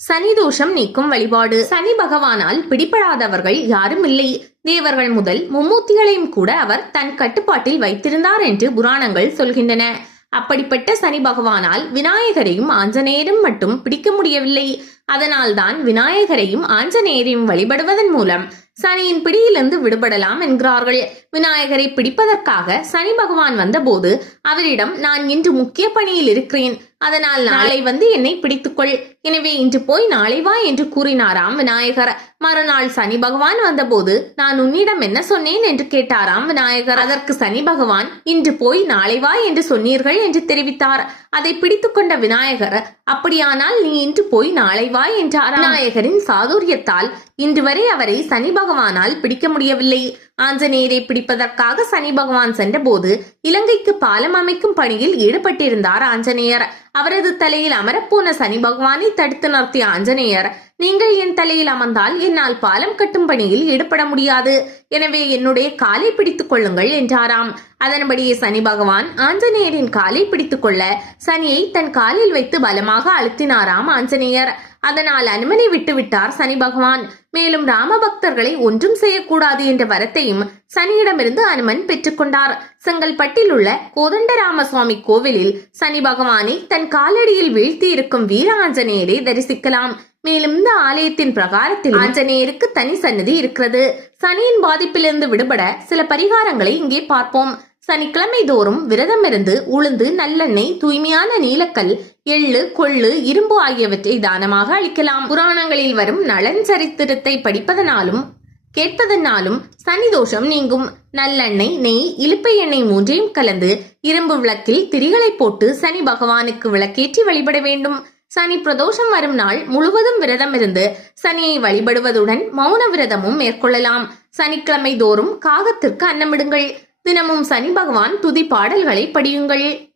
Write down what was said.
சனி தோஷம் நீக்கும் வழிபாடு. சனி பகவானால் பிடிபடாதவர்கள் யாரும் இல்லை. தேவர்கள் முதல் மும்மூர்த்திகளையும் கூட அவர் தன் கட்டுப்பாட்டில் வைத்திருந்தார் என்று புராணங்கள் சொல்கின்றன. அப்படிப்பட்ட சனி பகவானால் விநாயகரையும் ஆஞ்சநேயரும் மட்டும் பிடிக்க முடியவில்லை. அதனால்தான் விநாயகரையும் ஆஞ்சநேயரையும் வழிபடுவதன் மூலம் சனியின் பிடியிலிருந்து விடுபடலாம் என்கிறார்கள். விநாயகரை பிடிப்பதற்காக சனி பகவான் வந்தபோது அவரிடம் நான் இன்று முக்கிய பணியில் இருக்கிறேன். அதனால் நாளை வந்து என்னை பிடித்துக்கொள். எனவே இன்று போய் நாளை வா என்று கூறினாராம் விநாயகர். மறுநாள் சனி பகவான் வந்தபோது நான் உன்னிடம் என்ன சொன்னேன் என்று கேட்டாராம் விநாயகர். அதற்கு சனி பகவான் இன்று போய் நாளை வா என்று சொன்னீர்கள் என்று தெரிவித்தார். அதை பிடித்துக்கொண்ட விநாயகர் அப்படியானால் நீ இன்று போய் நாளை வா என்றார் விநாயகரின் சாதுரியத்தால் இன்று வரை அவரை சனி பகவானால் பிடிக்க முடியவில்லை. ஆஞ்சநேயரை பிடிப்பதற்காக சனி பகவான் சென்றபோது இலங்கைக்கு பாலம் அமைக்கும் பணியில் ஈடுபட்டிருந்தார் ஆஞ்சநேயர். அவரது தலையில் அமரப்போன சனி பகவானை தடுத்து நிறுத்திய ஆஞ்சநேயர் நீங்கள் என் தலையில் அமர்ந்தால் என்னால் பாலம் கட்டும் பணியில் ஈடுபட முடியாது. எனவே என்னுடைய காலை பிடித்துக் கொள்ளுங்கள் என்றாராம். அதன்படியே சனி பகவான் ஆஞ்சநேயரின் காலை பிடித்துக் கொள்ள சனியை தன் காலில் வைத்து பலமாக அழுத்தினாராம் ஆஞ்சநேயர். அதனால் அனுமனை விட்டுவிட்டார் சனி பகவான். மேலும் ராம பக்தர்களை ஒன்றும் செய்யக்கூடாது என்ற வரத்தையும் சனியிடமிருந்து அனுமன் பெற்றுக்கொண்டார். செங்கல்பட்டில் உள்ள கோதண்டராம சுவாமி கோவிலில் சனி பகவானை தன் காலடியில் வீழ்த்தி இருக்கும் வீர ஆஞ்சநேயரை தரிசிக்கலாம். மேலும் இந்த ஆலயத்தின் பிரகாரத்தில் ஆஞ்சநேயருக்கு தனி சன்னதி இருக்கிறது. சனியின் பாதிப்பிலிருந்து விடுபட சில பரிகாரங்களை இங்கே பார்ப்போம். சனிக்கிழமை தோறும் விரதமிருந்து உளுந்து நல்லெண்ணெய் தூய்மையான நீலக்கல் எள்ளு கொள்ளு இரும்பு ஆகியவற்றை தானமாக அளிக்கலாம். புராணங்களில் வரும் நலன் சரித்திரத்தை படிப்பதனாலும் கேட்பதனாலும் சனி தோஷம் நீங்கும். நல்லெண்ணெய் நெய் இலுப்பை எண்ணெய் மூன்றையும் கலந்து இரும்பு விளக்கில் திரிகளை போட்டு சனி பகவானுக்கு விளக்கேற்றி வழிபட வேண்டும். சனி பிரதோஷம் வரும் நாள் முழுவதும் விரதம் இருந்து சனியை வழிபடுவதுடன் மௌன விரதமும் மேற்கொள்ளலாம். சனிக்கிழமை தோறும் காகத்திற்கு அன்னமிடுங்கள். தினமும் சனி பகவான் துதி பாடல்களை படியுங்கள்.